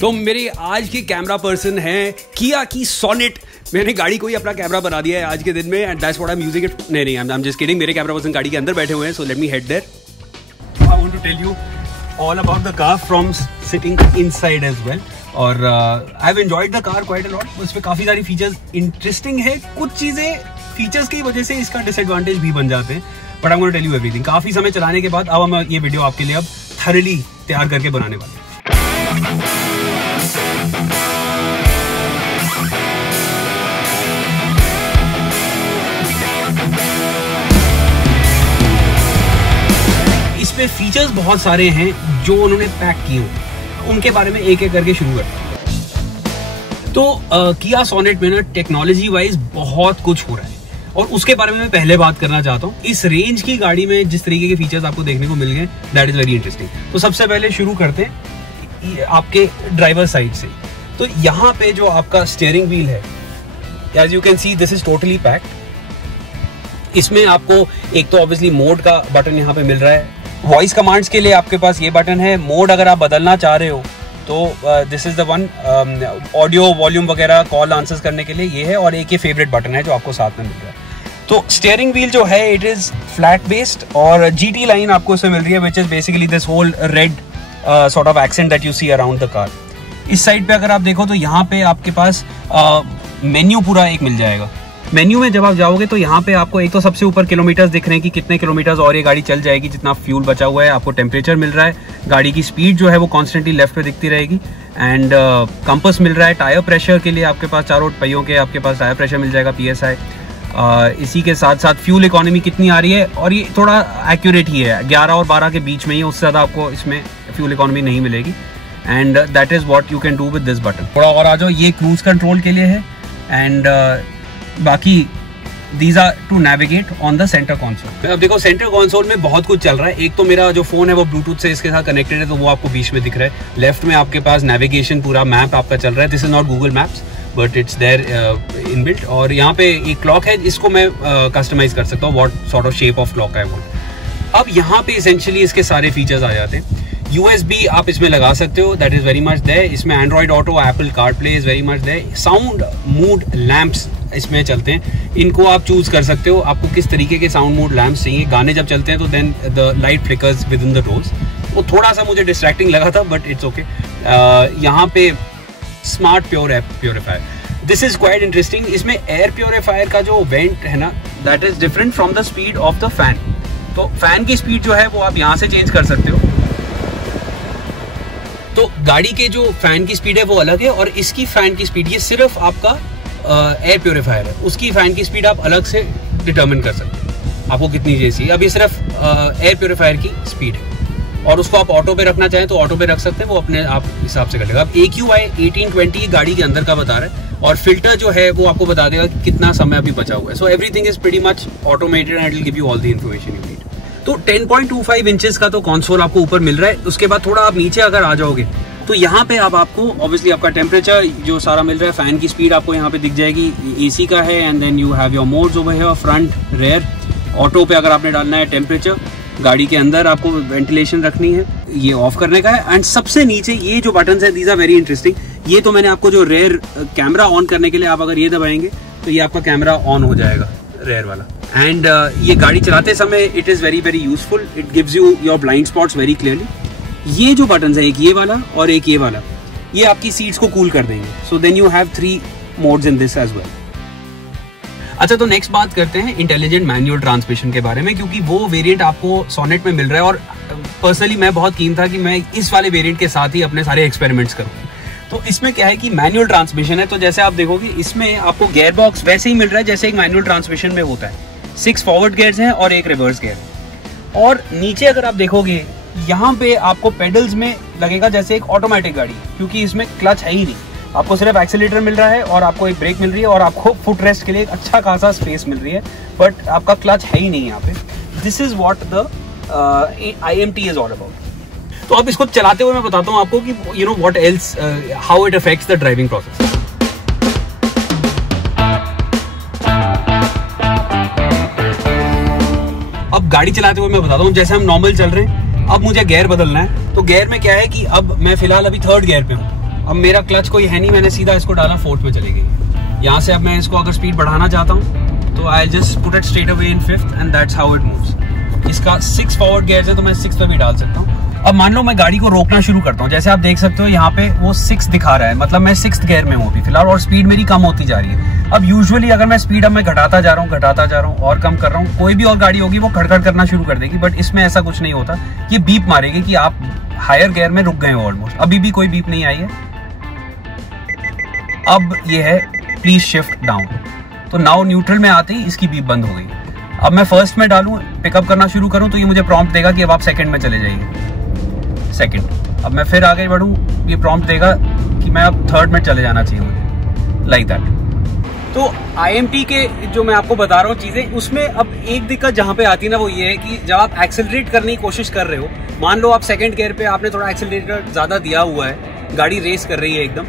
तो मेरे आज के कैमरा पर्सन है किया की सोनेट। मैंने गाड़ी को ही अपना कैमरा बना दिया है आज के दिन में, and that's what I am using it. नहीं, आई एम जस्ट किडिंग। मेरे कैमरा पर्सन गाड़ी के अंदर बैठे हुए हैं, so let me head there. I want to tell you all about the car from sitting inside as well. और I have enjoyed the car quite a lot. उसमें काफ़ी सारी फीचर्स इंटरेस्टिंग है, कुछ चीज़ें फीचर्स की वजह से इसका डिसएडवांटेज भी बन जाते हैं, but I am going to tell you everything. काफ़ी समय चलाने के बाद अब हम ये वीडियो आपके लिए अब थॉरली तैयार करके बनाने वाले हैं। इसमें फीचर्स बहुत सारे हैं जो उन्होंने पैक किए हैं, उनके बारे में एक एक करके शुरू करते हैं। तो किया सोनेट में ना टेक्नोलॉजी वाइज बहुत कुछ हो रहा है, और उसके बारे में मैं पहले बात करना चाहता हूँ। इस रेंज की गाड़ी में जिस तरीके के फीचर्स आपको देखने को मिल गए, दैट इज वेरी इंटरेस्टिंग। तो सबसे पहले शुरू करते हैं आपके ड्राइवर साइड से। तो यहाँ पे जो आपका स्टीयरिंग व्हील है, as you can see this is totally packed. इसमें आपको एक तो ऑब्वियसली मोड का बटन यहाँ पे मिल रहा है। वॉइस कमांड्स के लिए आपके पास ये बटन है। मोड अगर आप बदलना चाह रहे हो तो this is the one. Audio volume वगैरह कॉल आंसर्स करने के लिए ये है, और एक ये फेवरेट बटन है जो आपको साथ में मिल रहा है। तो स्टीयरिंग व्हील जो है इट इज फ्लैट बेस्ड, और GT लाइन आपको इसमें मिल रही है, which is basically this whole red sort of accent that you see around the car. इस साइड पे अगर आप देखो तो यहाँ पे आपके पास मेन्यू पूरा एक मिल जाएगा। मेन्यू में जब आप जाओगे तो यहाँ पे आपको एक तो सबसे ऊपर किलोमीटर्स दिख रहे हैं कि कितने किलोमीटर्स और ये गाड़ी चल जाएगी, जितना फ्यूल बचा हुआ है। आपको टेम्परेचर मिल रहा है, गाड़ी की स्पीड जो है वो कॉन्स्टेंटली लेफ्ट पे दिखती रहेगी, एंड कंपास मिल रहा है। टायर प्रेशर के लिए आपके पास चारों पहियों के आपके पास टायर प्रेशर मिल जाएगा, PSI। इसी के साथ साथ फ्यूल इकोनॉमी कितनी आ रही है, और ये थोड़ा एक्यूरेट ही है, 11 और 12 के बीच में ही, उससे ज़्यादा आपको इसमें फ्यूल इकोनॉमी नहीं मिलेगी। And that is what you can do with this button. थोड़ा और आ जाओ, ये क्रूज कंट्रोल के लिए है, एंड बाकी these are to navigate on the center console। अब देखो सेंटर कंसोल में बहुत कुछ चल रहा है। एक तो मेरा जो फोन है वो ब्लूटूथ से इसके साथ कनेक्टेड है, तो वो आपको बीच में दिख रहा है। लेफ्ट में आपके पास नेविगेशन पूरा मैप आपका चल रहा है। This is not Google maps but it's there inbuilt. और यहाँ पे एक क्लॉक है, इसको मैं कस्टमाइज कर सकता हूँ what sort of shape of clock I want. अब यहाँ पे इसेंशियली इसके सारे फीचर्स आ जाते हैं। USB आप इसमें लगा सकते हो, that is very much there. इसमें Android auto, Apple CarPlay is very much there. Sound mood lamps इसमें चलते हैं, इनको आप चूज कर सकते हो आपको किस तरीके के साउंड मूड लैंप्स चाहिए। गाने जब चलते हैं तो then the light flickers within the doors. वो थोड़ा सा मुझे डिस्ट्रैक्टिंग लगा था, बट इट्स ओके। यहाँ पे smart pure air purifier, this is quite interesting. इसमें एयर प्योरीफायर का जो वेंट है ना, that is different from the speed of the fan. तो फैन की स्पीड जो है वो आप यहाँ से चेंज कर सकते हो। तो गाड़ी के जो फैन की स्पीड है वो अलग है, और इसकी फैन की स्पीड, ये सिर्फ आपका एयर प्योरीफायर है, उसकी फैन की स्पीड आप अलग से डिटरमिन कर सकते हैं आपको कितनी चाहिए। अब ये सिर्फ एयर प्योरीफायर की स्पीड है, और उसको आप ऑटो पे रखना चाहें तो ऑटो पे रख सकते हैं, वो अपने आप हिसाब से कर लेगा। अब AQI 1820 गाड़ी के अंदर का बता रहा है, और फिल्टर जो है वो आपको बता देगा कि कितना समय अभी बचा हुआ है। So everything is pretty much automated and it will give you all the information you need. तो 10.25 इंचेस का तो कंसोल आपको ऊपर मिल रहा है। उसके बाद थोड़ा आप नीचे अगर आ जाओगे तो यहाँ पे अब आपको ऑब्वियसली आपका टेम्परेचर जो सारा मिल रहा है, फैन की स्पीड आपको यहाँ पे दिख जाएगी, AC का है, and then you have your modes over here, front, rear. Auto पे अगर आपने डालना है टेम्परेचर, गाड़ी के अंदर आपको वेंटिलेशन रखनी है, ये ऑफ करने का है। एंड सबसे नीचे ये जो बटन्स है, दीज आर वेरी इंटरेस्टिंग। ये तो मैंने आपको जो रेयर कैमरा ऑन करने के लिए आप अगर ये दबाएंगे तो ये आपका कैमरा ऑन हो जाएगा, रेयर वाला। एंड ये गाड़ी चलाते समय it is very very useful, it gives you your blind spots very clearly. ये जो बटन्स है, एक ये वाला और एक ये वाला, ये आपकी सीट्स को कूल कर देंगे। So then you have 3 modes in this as well. अच्छा, तो नेक्स्ट बात करते हैं इंटेलिजेंट मैनुअल ट्रांसमिशन के बारे में, क्योंकि वो वेरिएंट आपको सोनेट में मिल रहा है, और पर्सनली मैं बहुत कीन था कि मैं इस वाले वेरिएंट के साथ ही अपने सारे एक्सपेरिमेंट्स करूँ। तो इसमें क्या है कि मैनुअल ट्रांसमिशन है, तो जैसे आप देखोगे इसमें आपको गियर बॉक्स वैसे ही मिल रहा है जैसे एक मैनुअल ट्रांसमिशन में होता है। 6 फॉरवर्ड गियर्स हैं और एक रिवर्स गियर। और नीचे अगर आप देखोगे यहाँ पे आपको पेडल्स में लगेगा जैसे एक ऑटोमेटिक गाड़ी, क्योंकि इसमें क्लच है ही नहीं। आपको सिर्फ एक्सीलरेटर मिल रहा है और आपको एक ब्रेक मिल रही है, और आपको फुट रेस्ट के लिए एक अच्छा खासा स्पेस मिल रही है, बट आपका क्लच है ही नहीं यहाँ पे। This is what the IMT is all about. तो अब इसको चलाते हुए मैं बताता हूँ आपको कि you know what else, how it affects the driving process. अब गाड़ी चलाते हुए मैं बताता हूँ, जैसे हम नॉर्मल चल रहे हैं, अब मुझे गियर बदलना है। तो गियर में क्या है कि अब मैं फिलहाल अभी 3rd गियर पे हूँ, अब मेरा क्लच कोई है नहीं, मैंने सीधा इसको डाला, फोर्थ में चली गई। यहाँ से अब मैं इसको अगर स्पीड बढ़ाना चाहता हूँ तो I just put it straight away in fifth and that's how it moves. इसका 6 फॉरवर्ड गियर्स है तो मैं 6 पे भी डाल सकता हूँ। अब मान लो मैं गाड़ी को रोकना शुरू करता हूँ, जैसे आप देख सकते हो यहाँ पे वो 6 दिखा रहा है, मतलब मैं 6th गियर में हूँ अभी फिलहाल और स्पीड मेरी कम होती जा रही है। अब यूजुअली अगर मैं स्पीड घटाता जा रहा हूँ और कम कर रहा हूँ, कोई भी और गाड़ी होगी वो खड़खड़ करना शुरू कर देगी, बट इसमें ऐसा कुछ नहीं होता। ये बीप मारेगी कि आप हायर गियर में रुक गए हो ऑलमोस्ट। अभी भी कोई बीप नहीं आई है। अब ये है प्लीज शिफ्ट डाउन, तो नाउ न्यूट्रल में आते ही इसकी बीप बंद हो गई। अब मैं फर्स्ट में डालूं, पिकअप करना शुरू करूं तो ये मुझे प्रॉम्प्ट देगा कि अब आप सेकंड में चले जाइए, सेकंड। अब मैं फिर आगे बढ़ूं, ये प्रॉम्प्ट देगा कि मैं अब थर्ड में चले जाना चाहिए मुझे, लाइक दैट। तो IMT के जो मैं आपको बता रहा हूँ चीजें, उसमें अब एक दिक्कत जहाँ पे आती है ना वो ये है कि जब आप एक्सेलरेट करने की कोशिश कर रहे हो, मान लो आप सेकंड गियर पे आपने थोड़ा एक्सेलरेटर ज्यादा दिया हुआ है, गाड़ी रेस कर रही है एकदम,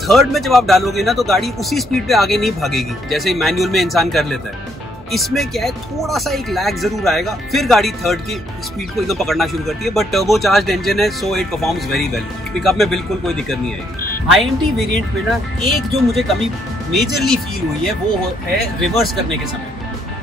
थर्ड में जब आप डालोगे ना तो गाड़ी उसी स्पीड पे आगे नहीं भागेगी जैसे मैनुअल में इंसान कर लेता है। इसमें क्या है, थोड़ा सा एक लैग जरूर आएगा, फिर गाड़ी थर्ड की स्पीड को एकदम पकड़ना शुरू करती है। बट टर्बो चार्ज्ड इंजन है so it performs very well, pickup में बिल्कुल कोई दिक्कत नहीं आएगी। IMT वेरिएंट में ना एक जो मुझे कमी मेजरली फील हुई है वो है रिवर्स करने के समय।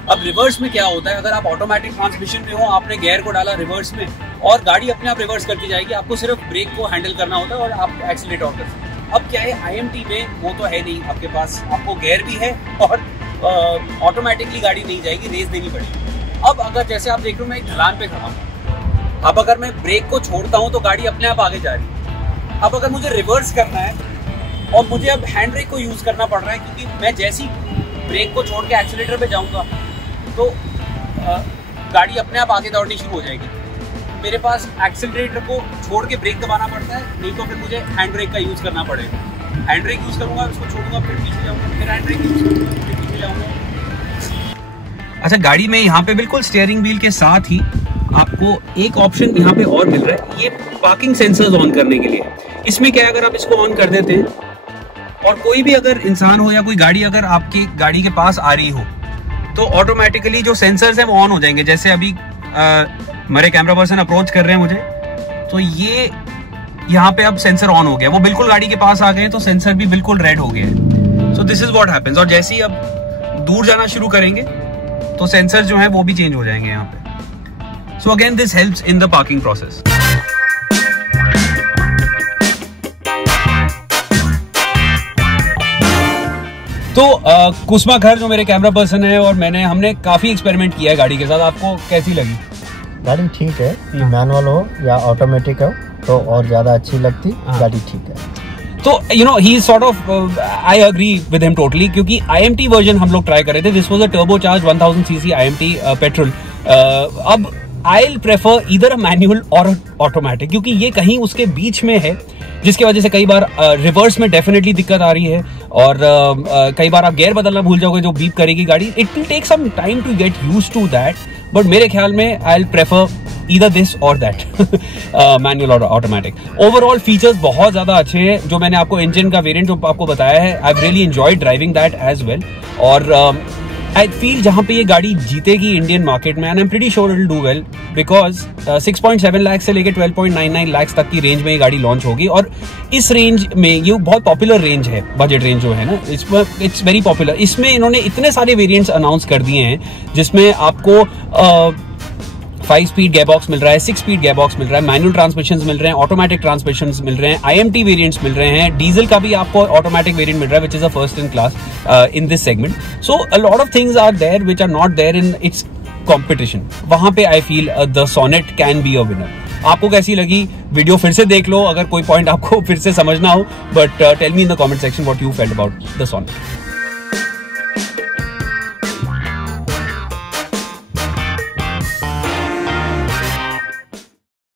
अब रिवर्स में क्या होता है, अगर आप ऑटोमेटिक ट्रांसमिशन में हो, आपने गियर को डाला रिवर्स में और गाड़ी अपने आप रिवर्स करती जाएगी, आपको सिर्फ ब्रेक को हैंडल करना होता है और आप एक्सीलरेट ऑफ कर सकते हैं। अब क्या है, IMT में वो तो है नहीं आपके पास, आपको गियर भी है और ऑटोमेटिकली गाड़ी नहीं जाएगी, रेस देनी पड़ेगी। अब अगर जैसे आप देख रहे हो मैं एक ढलान पे खड़ा हूँ, अब अगर मैं ब्रेक को छोड़ता हूँ तो गाड़ी अपने आप आगे जा रही है। अब अगर मुझे रिवर्स करना है और मुझे अब हैंड ब्रेक को यूज करना पड़ रहा है, क्योंकि मैं जैसी ब्रेक को छोड़ के एक्सीलरेटर पे जाऊंगा तो गाड़ी अपने आप आगे दौड़नी शुरू हो जाएगी। मेरे पास एक्सीलरेटर को छोड़ के ब्रेक दबाना पड़ता है, नहीं तो फिर मुझे हैंड ब्रेक का यूज करना पड़ेगा। हैंड ब्रेक यूज करूंगा, उसको छोड़ूंगा, फिर पीछे जाऊंगा, फिर हैंड ब्रेक यूज करूंगा, फिर पीछे जाऊंगा। अच्छा, गाड़ी में यहाँ पे बिल्कुल स्टीयरिंग व्हील के साथ ही आपको एक ऑप्शन यहाँ पे और मिल रहा है, ये पार्किंग सेंसर्स ऑन करने के लिए। इसमें क्या है, अगर आप इसको ऑन कर देते हैं और कोई भी अगर इंसान हो या कोई गाड़ी अगर आपकी गाड़ी के पास आ रही हो तो ऑटोमेटिकली जो सेंसर्स हैं वो ऑन हो जाएंगे। जैसे अभी मेरे कैमरा पर्सन अप्रोच कर रहे हैं मुझे, तो ये यहाँ पे अब सेंसर ऑन हो गया, वो बिल्कुल गाड़ी के पास आ गए तो सेंसर भी बिल्कुल रेड हो गया है। So this is what happens. और जैसे ही अब दूर जाना शुरू करेंगे तो सेंसर जो है वो भी चेंज हो जाएंगे यहाँ पे। So again this helps in the parking process. तो कुसुमा खर जो मेरे कैमरा पर्सन है और हमने काफी एक्सपेरिमेंट किया है गाड़ी के साथ। आपको कैसी लगी? गाड़ी ठीक है, मैनुअल हो या ऑटोमेटिक हो तो और ज्यादा अच्छी लगती, गाड़ी ठीक है। तो you know he sort of I agree with him totally, क्योंकि IMT वर्जन हम लोग ट्राई कर रहे थे। This was a turbo charge 1000 cc IMT petrol. अब I'll prefer either a manual or automatic, क्योंकि ये कहीं उसके बीच में है, जिसकी वजह से कई बार रिवर्स में डेफिनेटली दिक्कत आ रही है और कई बार आप गियर बदलना भूल जाओगे जो बीप करेगी गाड़ी। It will take some time to get used to that, but मेरे ख्याल में I'll prefer either this or that manual और automatic। ओवरऑल फीचर्स बहुत ज्यादा अच्छे हैं। जो मैंने आपको इंजन का वेरिएंट जो आपको बताया है, I've really enjoyed driving that as well। और आई फील जहां पे ये गाड़ी जीतेगी इंडियन मार्केट में, and I am pretty sure it will do well, because 6.7 lakh से लेके 12.99 लाख तक की रेंज में ये गाड़ी लॉन्च होगी। और इस रेंज में ये बहुत पॉपुलर रेंज है, बजट रेंज जो है ना, इट्स वेरी पॉपुलर। इसमें इन्होंने इतने सारे वेरिएंट्स अनाउंस कर दिए हैं जिसमें आपको 5 स्पीड गेयरबॉक्स मिल रहा है, 6 स्पीड गेयरबॉक्स मिल रहा है, मैनुअल ट्रांसमिशंस मिल रहे हैं, ऑटोमेटिक ट्रांसमिशंस मिल रहे हैं, IMT वेरिएंट्स मिल रहे हैं, डीजल का भी आपको ऑटोमेटिक वेरिएंट मिल रहा है, which is a first in class in this segment. So a lot of things are there which are not there in its competition. वहां पे I feel the Sonet can be a winner. आपको कैसी लगी? Video फिर से देख लो अगर कोई पॉइंट आपको फिर से समझना हो, but tell me in the comment section what you felt about the sonnet.